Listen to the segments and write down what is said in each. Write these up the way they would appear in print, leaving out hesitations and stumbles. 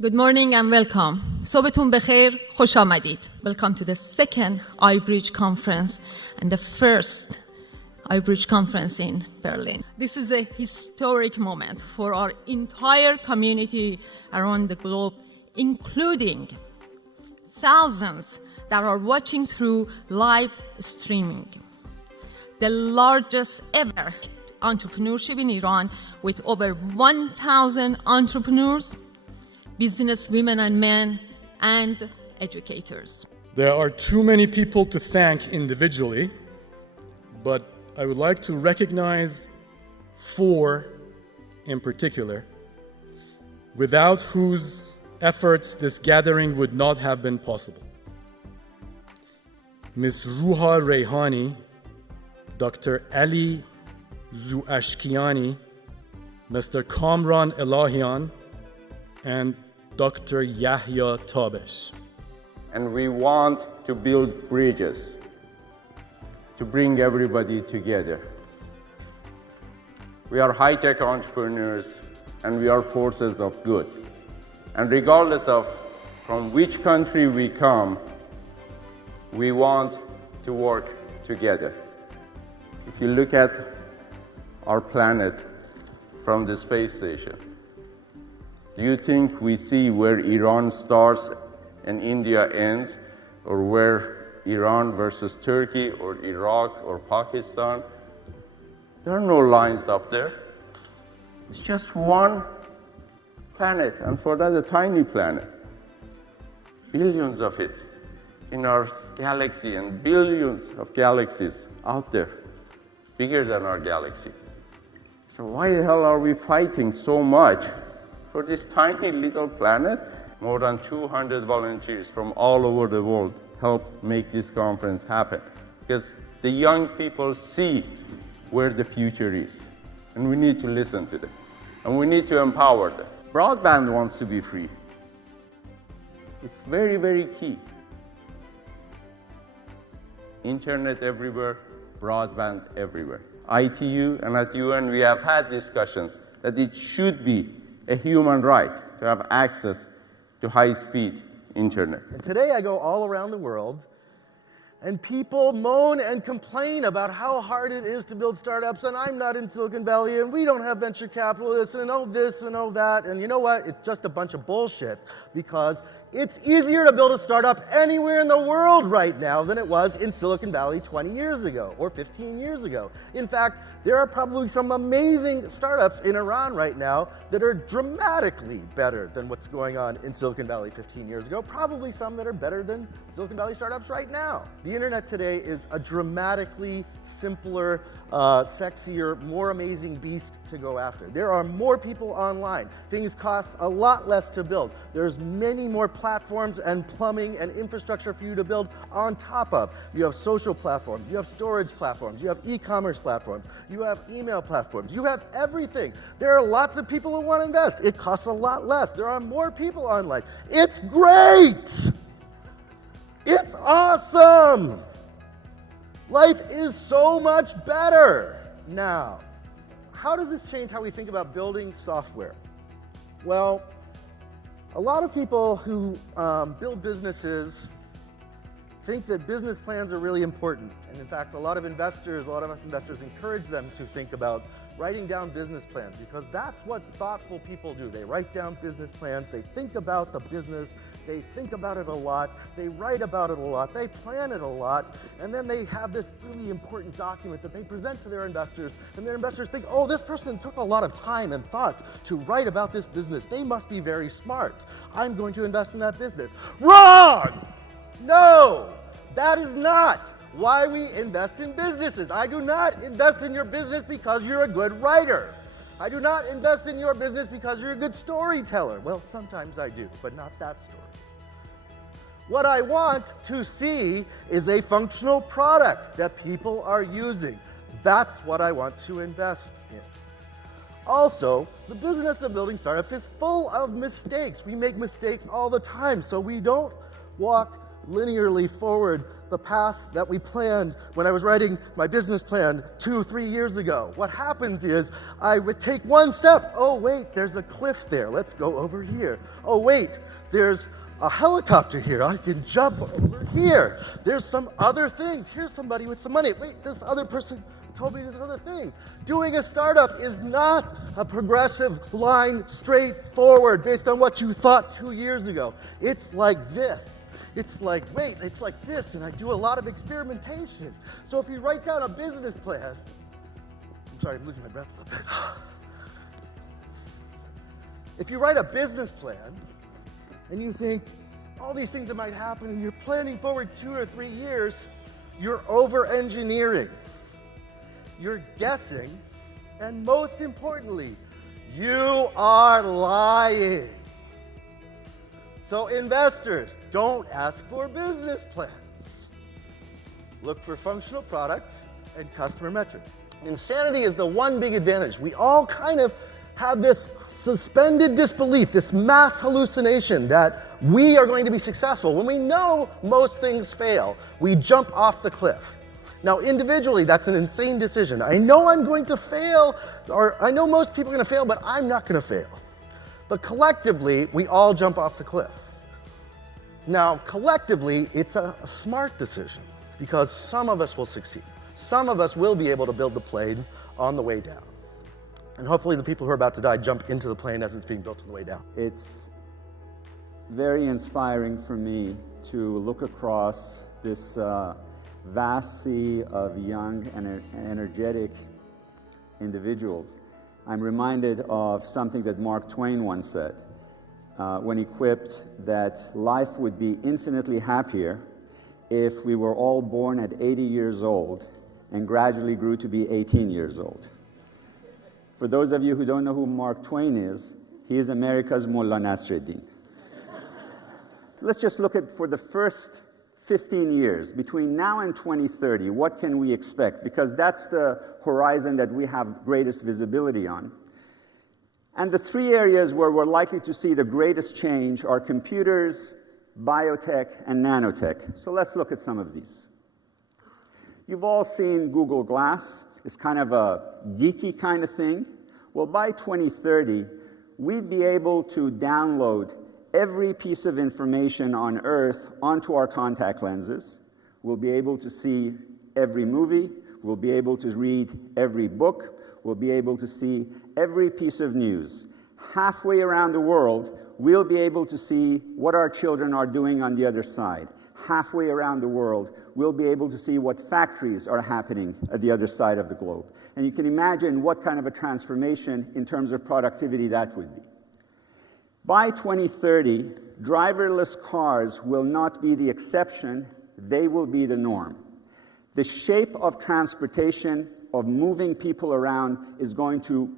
Good morning and welcome. صبحتون بخیر، خوش آمدید. Welcome to the second iBRIDGE conference and the first iBRIDGE conference in Berlin. This is a historic moment for our entire community around the globe, including thousands that are watching through live streaming. The largest ever entrepreneurship in Iran with over 1,000 entrepreneurs, business women and men, and educators. There are too many people to thank individually, but I would like to recognize four in particular, without whose efforts this gathering would not have been possible. Ms. Ruha Rehani, Dr. Ali Zuashkiani, Mr. Kamran Elahian, and Dr. Yahya Tabesh. And we want to build bridges to bring everybody together. We are high-tech entrepreneurs and we are forces of good. And regardless of from which country we come, we want to work together. If you look at our planet from the space station, do you think we see where Iran starts and India ends, or where Iran versus Turkey or Iraq or Pakistan? There are no lines up there. It's just one planet, and for that a tiny planet. Billions of it in our galaxy and billions of galaxies out there, bigger than our galaxy. So why the hell are we fighting so much for this tiny little planet? More than 200 volunteers from all over the world helped make this conference happen, because the young people see where the future is, and we need to listen to them, and we need to empower them. Broadband wants to be free. It's very, very key. Internet everywhere, broadband everywhere. ITU and at UN we have had discussions that it should be a human right to have access to high-speed internet. And today I go all around the world, and people moan and complain about how hard it is to build startups, and I'm not in Silicon Valley, and we don't have venture capitalists, and oh this and oh that, and you know what? It's just a bunch of bullshit, because it's easier to build a startup anywhere in the world right now than it was in Silicon Valley 20 years ago or 15 years ago. In fact, there are probably some amazing startups in Iran right now that are dramatically better than what's going on in Silicon Valley 15 years ago. Probably some that are better than Silicon Valley startups right now. The internet today is a dramatically simpler, sexier, more amazing beast to go after. There are more people online. Things cost a lot less to build. There's many more platforms and plumbing and infrastructure for you to build on top of. You have social platforms, you have storage platforms, you have e-commerce platforms, you have email platforms, you have everything. There are lots of people who want to invest. It costs a lot less. There are more people online. It's great! It's awesome! Life is so much better now. How does this change how we think about building software? Well, a lot of people who build businesses think that business plans are really important. And in fact, a lot of us investors encourage them to think about writing down business plans, because that's what thoughtful people do. They write down business plans, they think about the business, they think about it a lot, they write about it a lot, they plan it a lot, and then they have this really important document that they present to their investors, and their investors think, oh, this person took a lot of time and thought to write about this business. They must be very smart. I'm going to invest in that business. Wrong! No, that is not why we invest in businesses. I do not invest in your business because you're a good writer. I do not invest in your business because you're a good storyteller. Well, sometimes I do, but not that story. What I want to see is a functional product that people are using. That's what I want to invest in. Also, the business of building startups is full of mistakes. We make mistakes all the time, so we don't walk linearly forward the path that we planned when I was writing my business plan 2-3 years ago. What happens is I would take one step. Oh, wait, there's a cliff there. Let's go over here. Oh, wait, there's a helicopter here. I can jump over here. There's some other things. Here's somebody with some money. Wait, this other person told me this other thing. Doing a startup is not a progressive line straight forward based on what you thought 2 years ago. It's like this. It's like, wait, it's like this, and I do a lot of experimentation. So if you write down a business plan, I'm sorry, I'm losing my breath a little bit. If you write a business plan and you think all these things that might happen and you're planning forward 2 or 3 years, you're over-engineering. You're guessing, and most importantly, you are lying. So investors, don't ask for business plans. Look for functional product and customer metrics. Insanity is the one big advantage. We all kind of have this suspended disbelief, this mass hallucination that we are going to be successful. When we know most things fail, we jump off the cliff. Now, individually, that's an insane decision. I know I'm going to fail, or I know most people are going to fail, but I'm not going to fail. But collectively, we all jump off the cliff. Now, collectively, it's a smart decision because some of us will succeed. Some of us will be able to build the plane on the way down. And hopefully the people who are about to die jump into the plane as it's being built on the way down. It's very inspiring for me to look across this vast sea of young and energetic individuals. I'm reminded of something that Mark Twain once said when he quipped that life would be infinitely happier if we were all born at 80 years old and gradually grew to be 18 years old. For those of you who don't know who Mark Twain is, he is America's Mullah Nasreddin. Let's just look at, for the first 15 years, between now and 2030, what can we expect? Because that's the horizon that we have greatest visibility on. And the 3 areas where we're likely to see the greatest change are computers, biotech, and nanotech. So let's look at some of these. You've all seen Google Glass. It's kind of a geeky kind of thing. Well, by 2030, we'd be able to download every piece of information on Earth onto our contact lenses. We'll be able to see every movie. We'll be able to read every book. We'll be able to see every piece of news. Halfway around the world, we'll be able to see what our children are doing on the other side. Halfway around the world, we'll be able to see what factories are happening at the other side of the globe. And you can imagine what kind of a transformation in terms of productivity that would be. By 2030, driverless cars will not be the exception, they will be the norm. The shape of transportation, of moving people around, is going to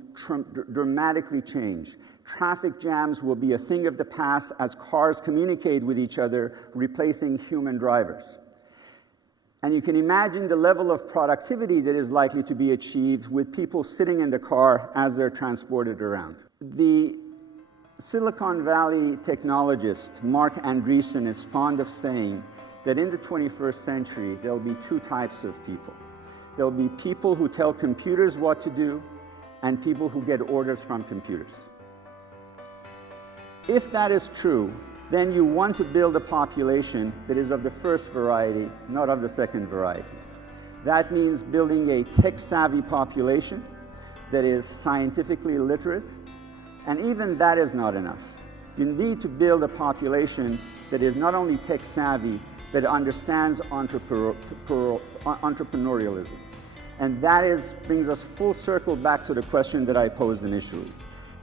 dramatically change. Traffic jams will be a thing of the past as cars communicate with each other, replacing human drivers. And you can imagine the level of productivity that is likely to be achieved with people sitting in the car as they're transported around. The Silicon Valley technologist Mark Andreessen is fond of saying that in the 21st century, there'll be 2 types of people. There'll be people who tell computers what to do and people who get orders from computers. If that is true, then you want to build a population that is of the first variety, not of the second variety. That means building a tech-savvy population that is scientifically literate, and even that is not enough. You need to build a population that is not only tech-savvy, that understands entrepreneurialism. And that brings us full circle back to the question that I posed initially.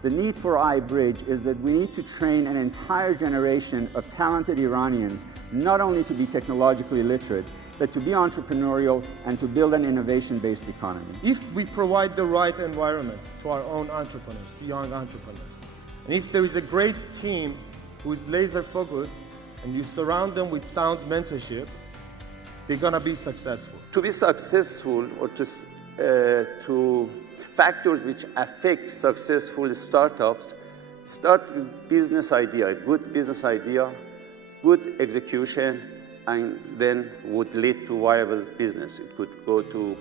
The need for iBRIDGE is that we need to train an entire generation of talented Iranians not only to be technologically literate, but to be entrepreneurial and to build an innovation-based economy. If we provide the right environment to our own entrepreneurs, young entrepreneurs, and if there is a great team who is laser-focused and you surround them with sound mentorship, they're gonna be successful. To be successful, or to factors which affect successful startups, start with business idea, good business idea, good execution, and then would lead to viable business. It could go to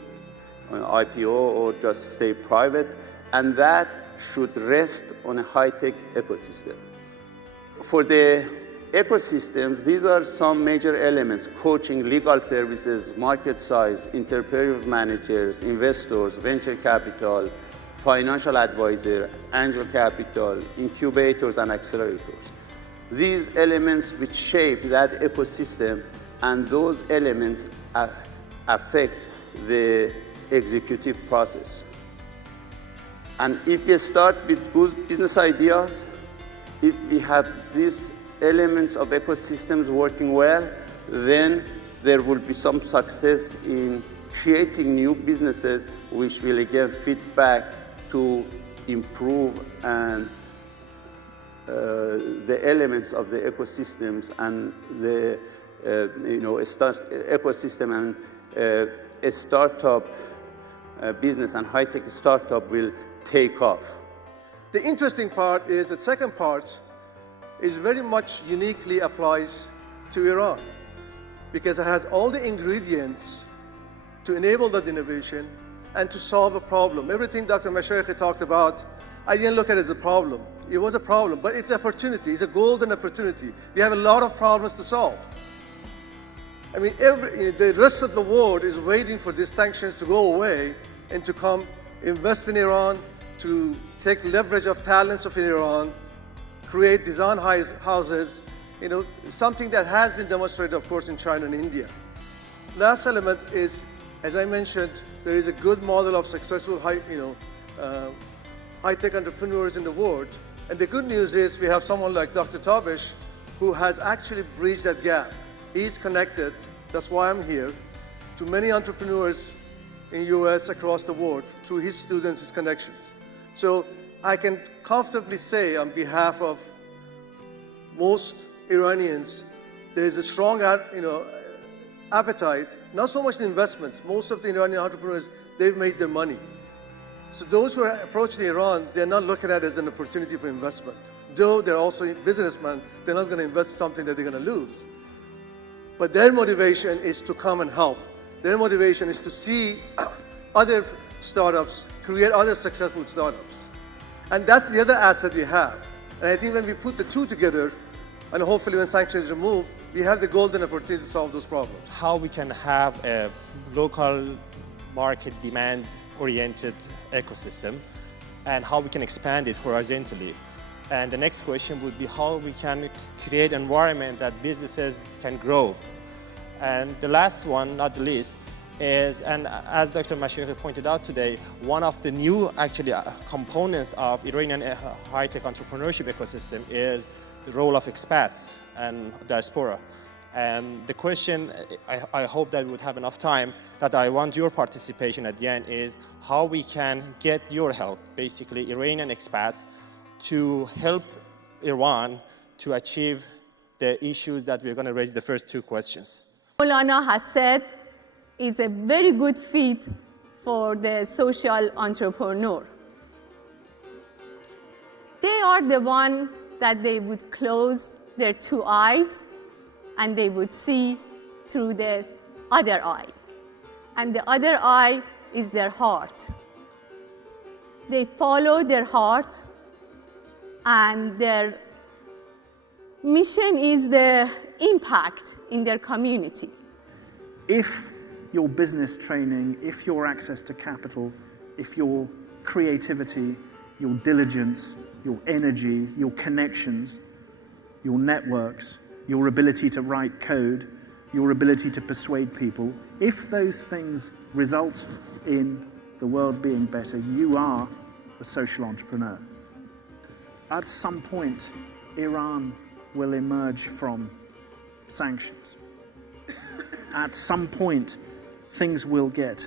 an IPO or just stay private, and that should rest on a high-tech ecosystem. For the ecosystems, these are some major elements: coaching, legal services, market size, entrepreneurs, managers, investors, venture capital, financial advisor, angel capital, incubators, and accelerators. These elements which shape that ecosystem, and those elements affect the executive process. And if you start with good business ideas, if we have these elements of ecosystems working well, then there will be some success in creating new businesses, which will again feed back to improve and the elements of the ecosystems and the ecosystem, and a startup business and high-tech startup will take off. The interesting part is the second part is very much uniquely applies to Iran, because it has all the ingredients to enable that innovation and to solve a problem. Everything Dr. Mashaykh talked about, I didn't look at it as a problem. It was a problem, but it's an opportunity. It's a golden opportunity. We have a lot of problems to solve. I mean, the rest of the world is waiting for these sanctions to go away and to come invest in Iran, to take leverage of talents of Iran, create design houses, something that has been demonstrated, of course, in China and India. Last element is, as I mentioned, there is a good model of successful high-tech entrepreneurs in the world. And the good news is we have someone like Dr. Tabish who has actually bridged that gap. He's connected, that's why I'm here, to many entrepreneurs in US, across the world, through his students, his connections. So I can comfortably say on behalf of most Iranians, there is a strong appetite, not so much in investments. Most of the Iranian entrepreneurs, they've made their money. So those who are approaching Iran, they're not looking at it as an opportunity for investment. Though they're also businessmen, they're not going to invest in something that they're going to lose. But their motivation is to come and help. Their motivation is to see other startups, create other successful startups. And that's the other asset we have. And I think when we put the two together, and hopefully when sanctions are removed, we have the golden opportunity to solve those problems. How we can have a local market demand-oriented ecosystem, and how we can expand it horizontally. And the next question would be how we can create an environment that businesses can grow. And the last one, not the least, is, and as Dr. Mashaykh pointed out today, one of the new components of Iranian high-tech entrepreneurship ecosystem is the role of expats and diaspora. And the question, I hope that we would have enough time, that I want your participation at the end, is how we can get your help, basically Iranian expats, to help Iran to achieve the issues that we're going to raise the first two questions. Maulana has said it's a very good fit for the social entrepreneur. They are the one that they would close their two eyes and they would see through the other eye. And the other eye is their heart. They follow their heart, and their mission is the impact in their community. If your business training, if your access to capital, if your creativity, your diligence, your energy, your connections, your networks, your ability to write code, your ability to persuade people, if those things result in the world being better, you are a social entrepreneur. At some point, Iran will emerge from sanctions. At some point, things will get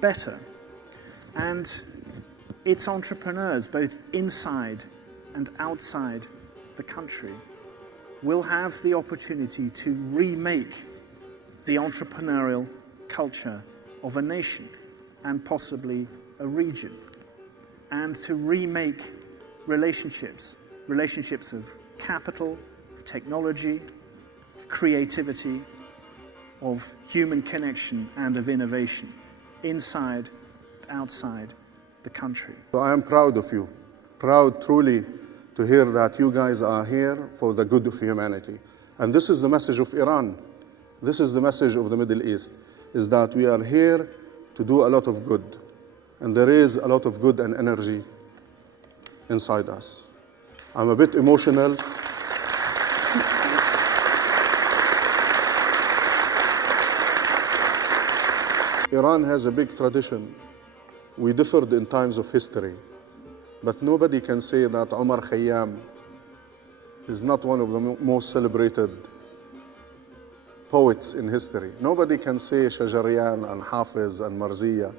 better. And its entrepreneurs, both inside and outside the country, will have the opportunity to remake the entrepreneurial culture of a nation and possibly a region, and to remake relationships of capital, of technology, of creativity, of human connection and of innovation, inside, outside the country. So I am proud of you, proud truly to hear that you guys are here for the good of humanity. And this is the message of Iran. This is the message of the Middle East, is that we are here to do a lot of good. And there is a lot of good and energy inside us. I'm a bit emotional. Iran has a big tradition. We differed in times of history, but nobody can say that Omar Khayyam is not one of the most celebrated poets in history. Nobody can say Shajarian and Hafiz and Marziya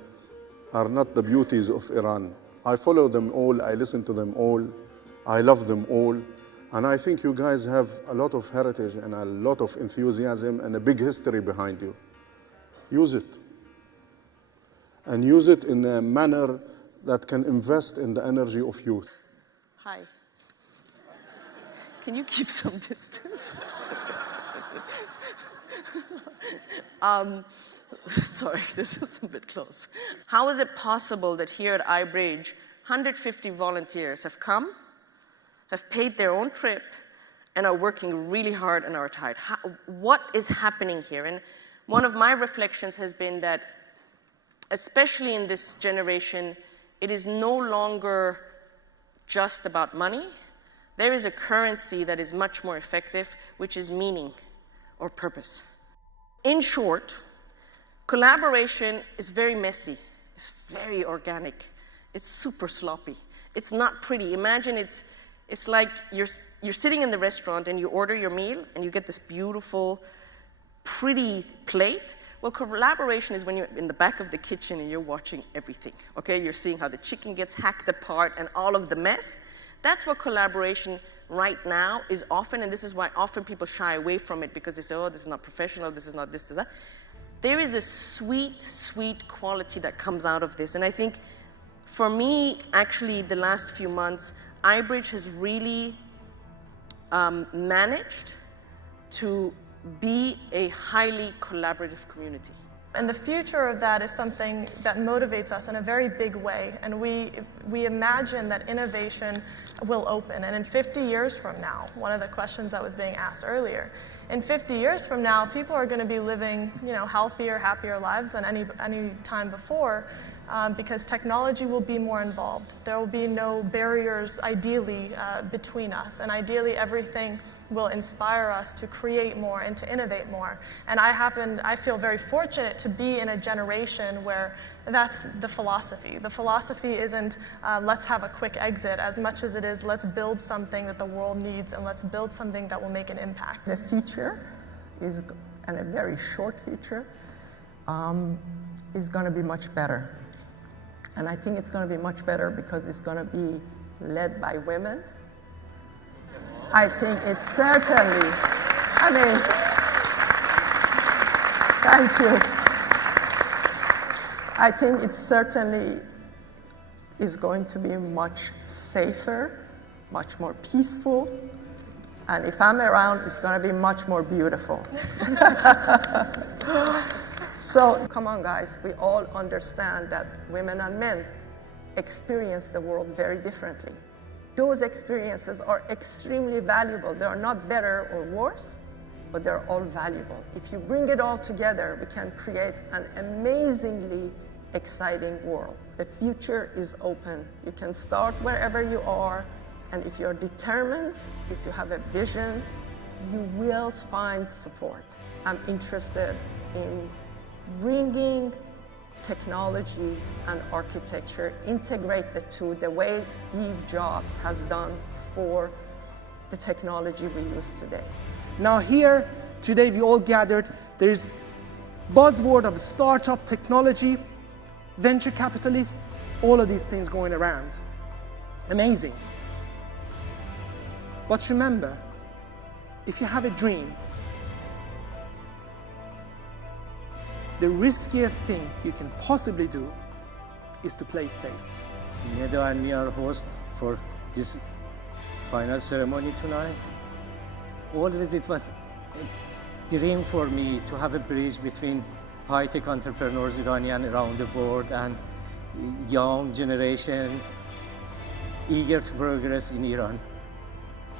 are not the beauties of Iran. I follow them all, I listen to them all, I love them all, and I think you guys have a lot of heritage and a lot of enthusiasm and a big history behind you. Use it. And use it in a manner that can invest in the energy of youth. Hi. Can you keep some distance? Sorry, this is a bit close. How is it possible that here at iBRIDGE, 150 volunteers have come, have paid their own trip, and are working really hard and are tired? What is happening here? And one of my reflections has been that, especially in this generation, it is no longer just about money. There is a currency that is much more effective, which is meaning or purpose. In short, collaboration is very messy. It's very organic. It's super sloppy. It's not pretty. Imagine it's like you're sitting in the restaurant and you order your meal and you get this beautiful, pretty plate. Well, collaboration is when you're in the back of the kitchen and you're watching everything, okay? You're seeing how the chicken gets hacked apart and all of the mess. That's what collaboration right now is often, and this is why often people shy away from it because they say, oh, this is not professional, this is not this, that. There is a sweet, sweet quality that comes out of this. And I think for me, actually, the last few months, iBRIDGE has really managed to be a highly collaborative community. And the future of that is something that motivates us in a very big way. And we imagine that innovation will open. And in 50 years from now, one of the questions that was being asked earlier, in 50 years from now, people are going to be living, healthier, happier lives than any time before, because technology will be more involved. There will be no barriers, ideally, between us. And ideally, everything will inspire us to create more and to innovate more. And I feel very fortunate to be in a generation where that's the philosophy. The philosophy isn't let's have a quick exit as much as it is let's build something that the world needs and let's build something that will make an impact. The future is, and a very short future, is going to be much better. And I think it's going to be much better because it's going to be led by women. I think it's certainly, thank you. I think it certainly is going to be much safer, much more peaceful, and if I'm around, it's going to be much more beautiful. So, come on guys, we all understand that women and men experience the world very differently. Those experiences are extremely valuable. They are not better or worse, but they're all valuable. If you bring it all together, we can create an amazingly exciting world. The future is open. You can start wherever you are, and if you're determined, if you have a vision, you will find support. I'm interested in bringing technology and architecture, integrate the two the way Steve Jobs has done for the technology we use today. Now here, today we all gathered, there is buzzword of startup technology, venture capitalists, all of these things going around. Amazing. But remember, if you have a dream, the riskiest thing you can possibly do is to play it safe. Nedo and me are hosts for this final ceremony tonight. Always it was dream for me to have a bridge between high-tech entrepreneurs, Iranian around the world, and young generation eager to progress in Iran.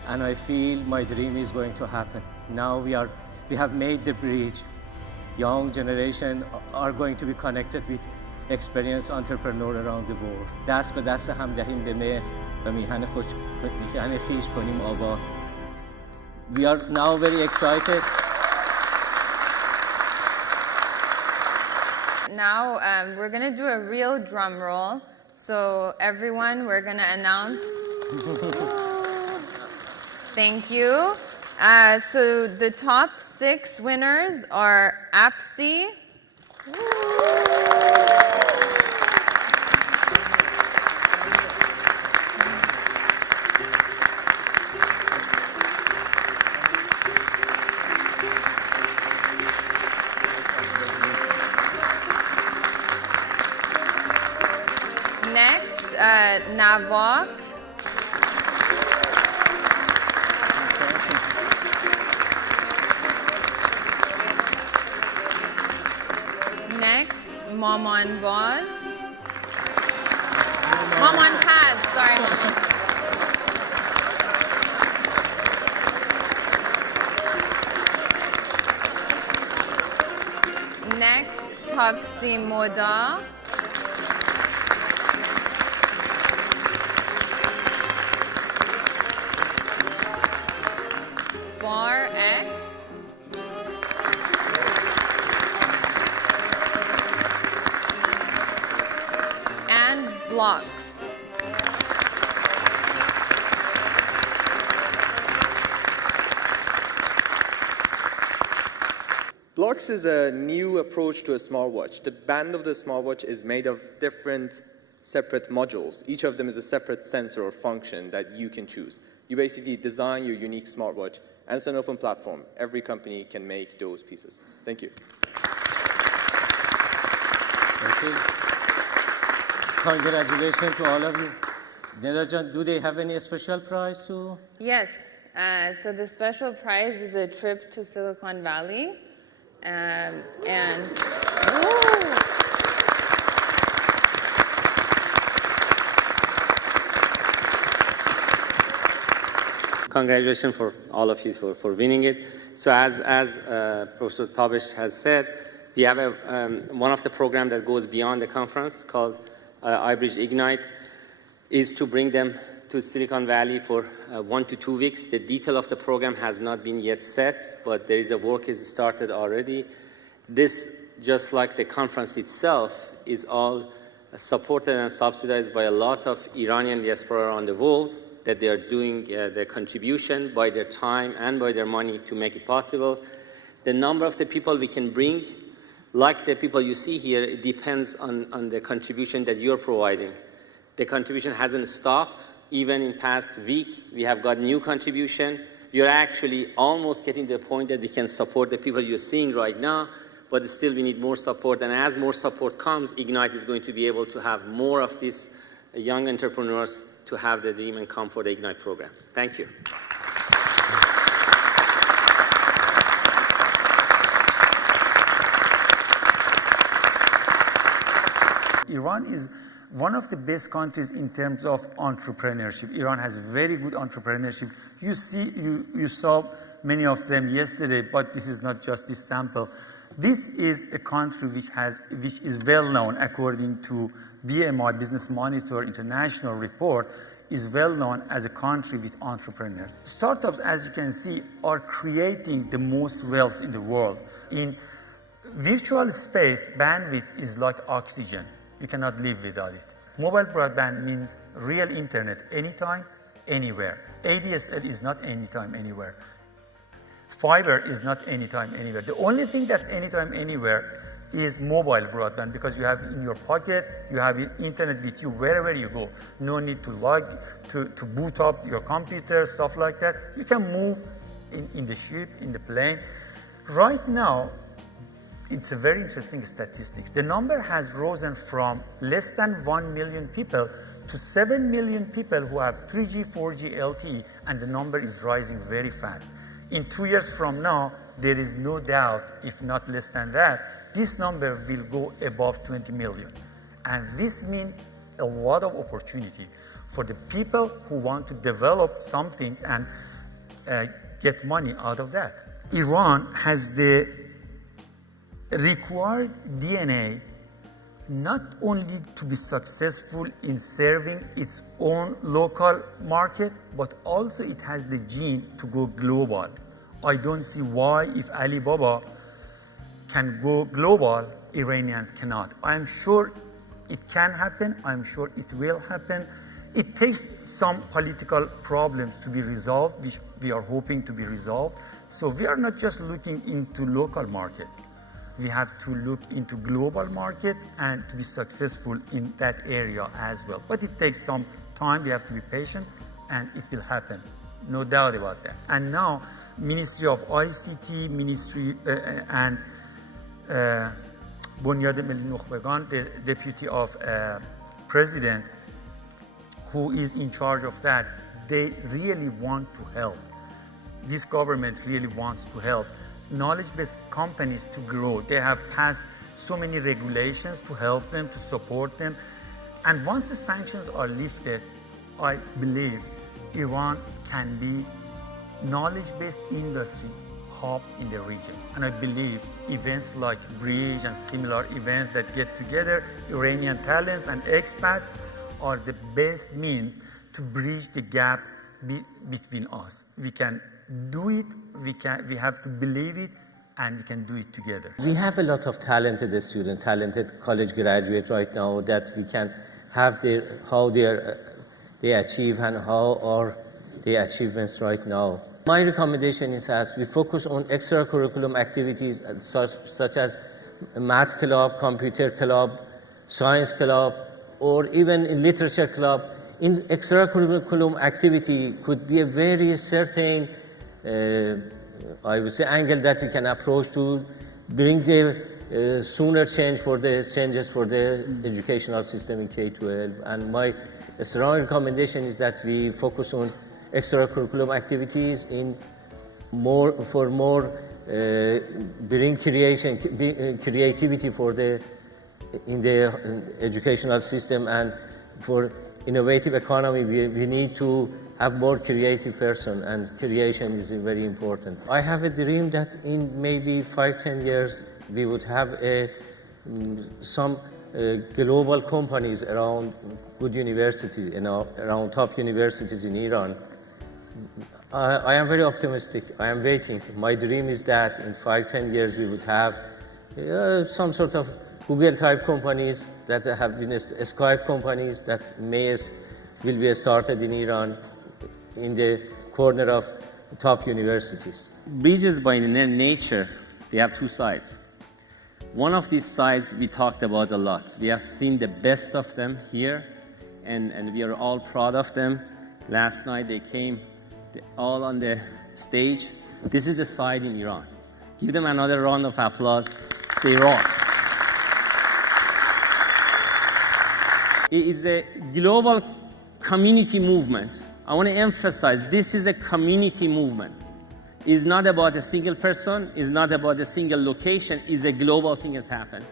And I feel my dream is going to happen. Now we have made the bridge. Young generation are going to be connected with experienced entrepreneurs around the world. دست به دست هم دهیم به مهر و میهن خویش کنیم آباد. We are now very excited. Now we're going to do a real drum roll. So everyone, we're going to announce. Thank you. So the top 6 winners are APSI. Next, Navok. Next, Maman Boz. Maman Kaz, sorry, Maman. Next, Toxi Moda. Bar X. And Blocks. Blocks is a new approach to a smartwatch. The band of the smartwatch is made of different separate modules. Each of them is a separate sensor or function that you can choose. You basically design your unique smartwatch, and it's an open platform. Every company can make those pieces. Thank you. Thank you. Congratulations to all of you. Nedajan, do they have any special prize too? Yes. So the special prize is a trip to Silicon Valley. Congratulations for all of you for winning it. So as Professor Tabish has said, we have one of the programs that goes beyond the conference called iBRIDGE Ignite, is to bring them to Silicon Valley for 1 to 2 weeks. The detail of the program has not been yet set, but there is a work is started already. This, just like the conference itself, is all supported and subsidized by a lot of Iranian diaspora around the world, that they are doing their contribution by their time and by their money to make it possible. The number of the people we can bring, like the people you see here, it depends on the contribution that you're providing. The contribution hasn't stopped. Even in past week, we have got new contribution. We are actually almost getting to the point that we can support the people you're seeing right now, but still we need more support. And as more support comes, Ignite is going to be able to have more of these young entrepreneurs to have the dream and come for the Ignite program. Thank you. Iran is one of the best countries in terms of entrepreneurship. Iran has very good entrepreneurship. You saw many of them yesterday, but this is not just this sample. This is a country which is well known, according to BMI, Business Monitor International report, is well known as a country with entrepreneurs. Startups, as you can see, are creating the most wealth in the world. In virtual space, bandwidth is like oxygen. You cannot live without it. Mobile broadband means real internet, anytime, anywhere. ADSL is not anytime, anywhere. Fiber is not anytime, anywhere. The only thing that's anytime, anywhere is mobile broadband, because you have it in your pocket, you have internet with you wherever you go. No need to to boot up your computer, stuff like that. You can move in the ship, in the plane. Right now, it's a very interesting statistics. The number has risen from less than 1 million people to 7 million people who have 3G, 4G, LTE, and the number is rising very fast. In 2 years from now, there is no doubt, if not less than that, this number will go above 20 million. And this means a lot of opportunity for the people who want to develop something and get money out of that. Iran has the required DNA not only to be successful in serving its own local market, but also it has the gene to go global. I don't see why if Alibaba can go global, Iranians cannot. I'm sure it can happen. I'm sure it will happen. It takes some political problems to be resolved, which we are hoping to be resolved. So we are not just looking into local market. We have to look into global market and to be successful in that area as well. But it takes some time. We have to be patient, and it will happen. No doubt about that. And now, Ministry of ICT, Ministry and Bunyad Milli Nukhbegan, the Deputy of President, who is in charge of that, they really want to help. This government really wants to help knowledge-based companies to grow. They have passed so many regulations to help them, to support them. And once the sanctions are lifted, I believe Iran can be knowledge-based industry hub in the region. And I believe events like Bridge and similar events that get together Iranian talents and expats are the best means to bridge the gap between us. We can do it, we have to believe it, and we can do it together. We have a lot of talented students, talented college graduates right now that we can have how they achieve and how are their achievements right now. My recommendation is that we focus on extracurriculum activities such as math club, computer club, science club, or even in literature club. In extracurriculum activity could be a very certain I would say angle that we can approach to bring the sooner changes for the educational system in K-12. And my strong recommendation is that we focus on extracurriculum activities bring creativity in the educational system, and for innovative economy we need to have more creative person, and creation is very important. I have a dream that in maybe 5-10 years we would have some global companies around good universities, around top universities in Iran. I am very optimistic. I am waiting. My dream is that in 5-10 years we would have some sort of Google-type companies that have been Skype companies that will be started in Iran in the corner of top universities. Bridges by nature, they have two sides. One of these sides we talked about a lot. We have seen the best of them here, and we are all proud of them. Last night they came all on the stage. This is the side in Iran. Give them another round of applause. They rock. It's a global community movement. I want to emphasize this is a community movement. It's not about a single person, it's not about a single location, it's a global thing that's happened.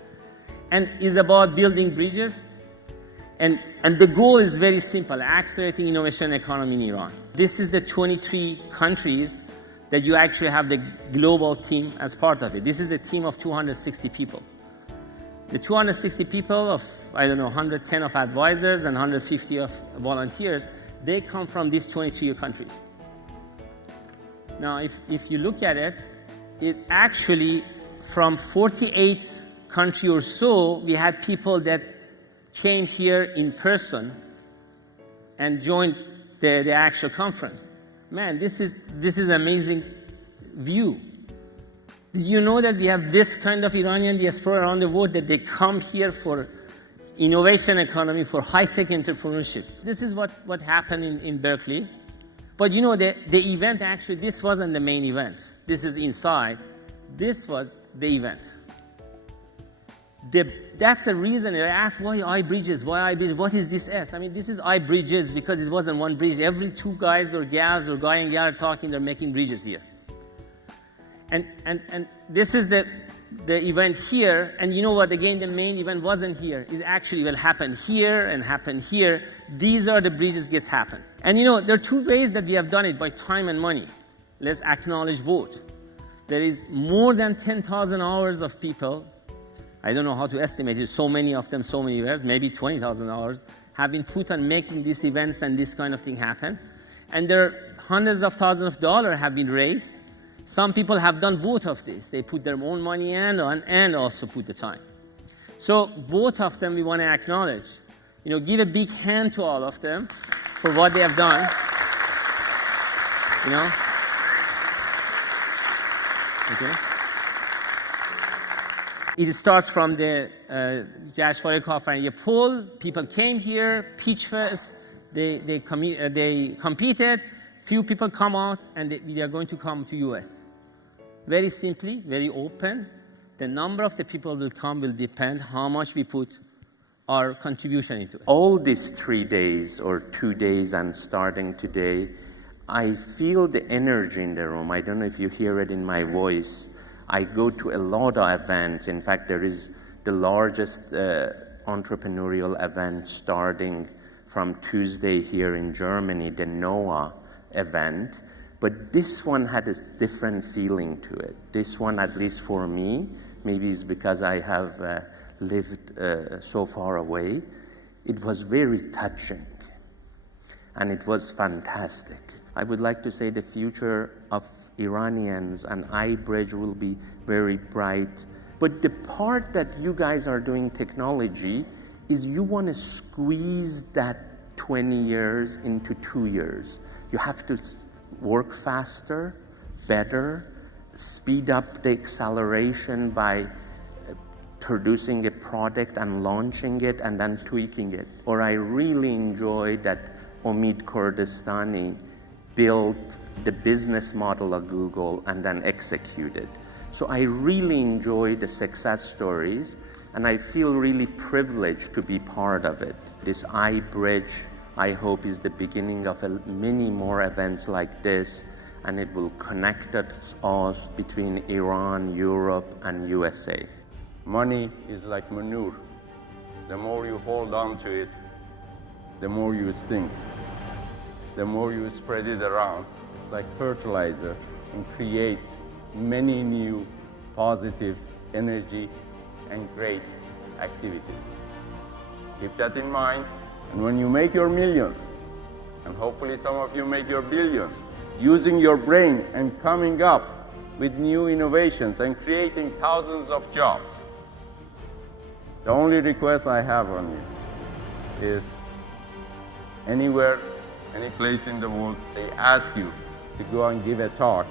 And it's about building bridges. And the goal is very simple, accelerating innovation economy in Iran. This is the 23 countries that you actually have the global team as part of it. This is the team of 260 people. The 260 people of, 110 of advisors and 150 of volunteers, they come from these 23 countries. Now, if you look at it, it actually, from 48 countries or so, we had people that came here in person and joined the actual conference. Man, this is amazing view. Did you know that we have this kind of Iranian diaspora around the world, that they come here for innovation economy, for high-tech entrepreneurship? This is what happened in Berkeley. But you know, the event actually, this wasn't the main event. This is inside. This was the event. That's the reason I asked, why iBRIDGEs? Why iBRIDGEs? What is this S? I mean, this is iBRIDGEs because it wasn't one bridge. Every two guys or gals or guy and gal are talking, they're making bridges here. And this is the event here, and you know what, again, the main event wasn't here. It actually will happen here and happen here. These are the bridges gets happen. And you know, there are two ways that we have done it, by time and money. Let's acknowledge both. There is more than 10,000 hours of people, I don't know how to estimate it, so many of them, so many years, maybe 20,000 hours, have been put on making these events and this kind of thing happen. And there are hundreds of thousands of dollars have been raised. Some people have done both of these. They put their own money and also put the time. So both of them we want to acknowledge. You know, give a big hand to all of them for what they have done. You know? Okay. It starts from the جشنواره کارآفرینی poll. People came here, pitch fest, they competed. Few people come out, and they are going to come to US. Very simply, very open. The number of the people will come will depend how much we put our contribution into it. All these 3 days or 2 days and starting today, I feel the energy in the room. I don't know if you hear it in my voice. I go to a lot of events. In fact, there is the largest entrepreneurial event starting from Tuesday here in Germany, the NOAA event. But this one had a different feeling to it. This one, at least for me, maybe it's because I have lived so far away, it was very touching. And it was fantastic. I would like to say the future of Iranians and iBRIDGE will be very bright. But the part that you guys are doing technology is you want to squeeze that 20 years into 2 years. You have to work faster, better, speed up the acceleration by producing a product and launching it and then tweaking it. Or I really enjoy that Omid Kurdistani built the business model of Google and then executed. So I really enjoy the success stories, and I feel really privileged to be part of it. This iBRIDGE, I hope, is the beginning of many more events like this, and it will connect us all between Iran, Europe, and USA. Money is like manure. The more you hold on to it, the more you stink. The more you spread it around, it's like fertilizer and creates many new positive energy and great activities. Keep that in mind, and when you make your millions, and hopefully some of you make your billions, using your brain and coming up with new innovations and creating thousands of jobs, the only request I have on you is anywhere, any place in the world, they ask you to go and give a talk,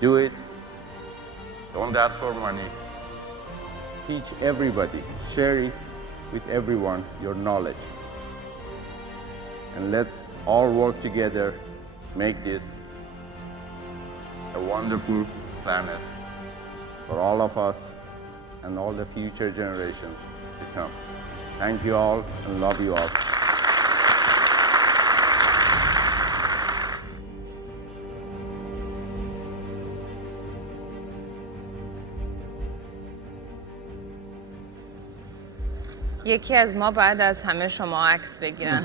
do it. Don't ask for money. Teach everybody, share it with everyone, your knowledge. And let's all work together, make this a wonderful planet for all of us and all the future generations to come. Thank you all and love you all. یکی از ما بعد از همه شما عکس بگیرن.